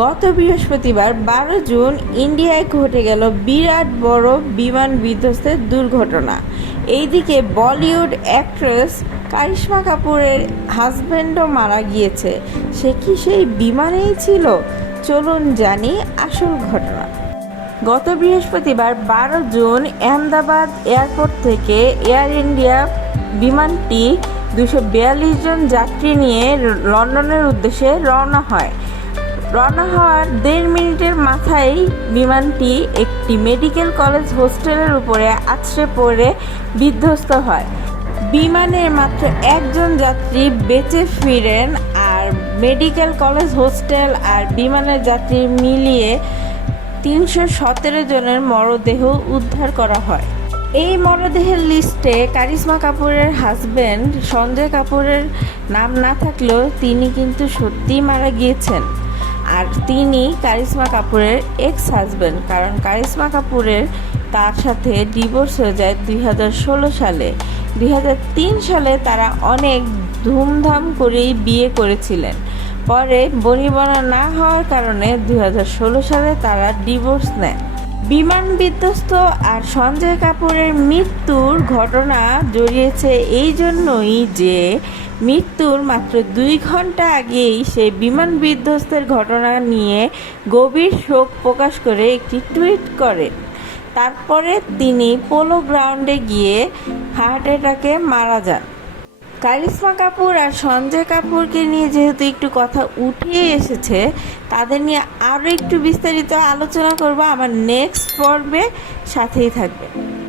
গত বৃহস্পতিবার 12 জুন ইন্ডিয়ায় ঘটে গেল বিরাট বড় বিমান বিধ্বস্তের দুর্ঘটনা। এইদিকে বলিউড অ্যাক্ট্রেস কারিশমা কাপুরের হাজব্যান্ডও মারা গিয়েছে। সে কি সেই বিমানেই ছিল? চলুন জানি আসল ঘটনা। গত বৃহস্পতিবার 12 জুন আহমেদাবাদ এয়ারপোর্ট থেকে এয়ার ইন্ডিয়া বিমানটি 242 জন যাত্রী নিয়ে লন্ডনের উদ্দেশ্যে রওনা হয়। রওনা হওয়ার 1.5 মিনিটের মাথায় বিমানটি একটি মেডিকেল কলেজ হোস্টেলের উপরে আছড়ে পড়ে বিধ্বস্ত হয়। বিমানের মাত্র একজন যাত্রী বেঁচে ফিরেন, আর মেডিকেল কলেজ হোস্টেল আর বিমানের যাত্রী মিলিয়ে 317 জনের মরদেহ উদ্ধার করা হয়। এই মরদেহের লিস্টে কারিশমা কাপুরের হাজব্যান্ড সঞ্জয় কাপুরের নাম না থাকলেও তিনি কিন্তু সত্যিই মারা গিয়েছেন। আর তিনি কারিশমা কাপুরের এক্স হাজব্যান্ড, কারণ কারিশমা কাপুরের তার সাথে ডিভোর্স হয়ে যায় 2016 সালে। 2003 সালে তারা অনেক ধুমধাম করেই বিয়ে করেছিলেন। পরে বনিবনা না হওয়ার কারণে 2016 সালে তারা ডিভোর্স নেয়। বিমান বিধ্বস্ত আর সঞ্জয় কাপুরের মৃত্যুর ঘটনা জড়িয়েছে এই জন্যই যে মৃত্যুর মাত্র 2 ঘন্টা আগেই সেই বিমান বিধ্বস্তের ঘটনা নিয়ে গভীর শোক প্রকাশ করে একটি টুইট করেন। তারপরে তিনি পোলো গ্রাউন্ডে গিয়ে হার্ট অ্যাটাকে মারা যান। কারিশমা কাপুর আর সঞ্জয় কাপুরকে নিয়ে যেহেতু একটু কথা উঠে এসেছে, তাদের নিয়ে আরও একটু বিস্তারিত আলোচনা করব আমার নেক্সট পর্বে। সাথেই থাকবে।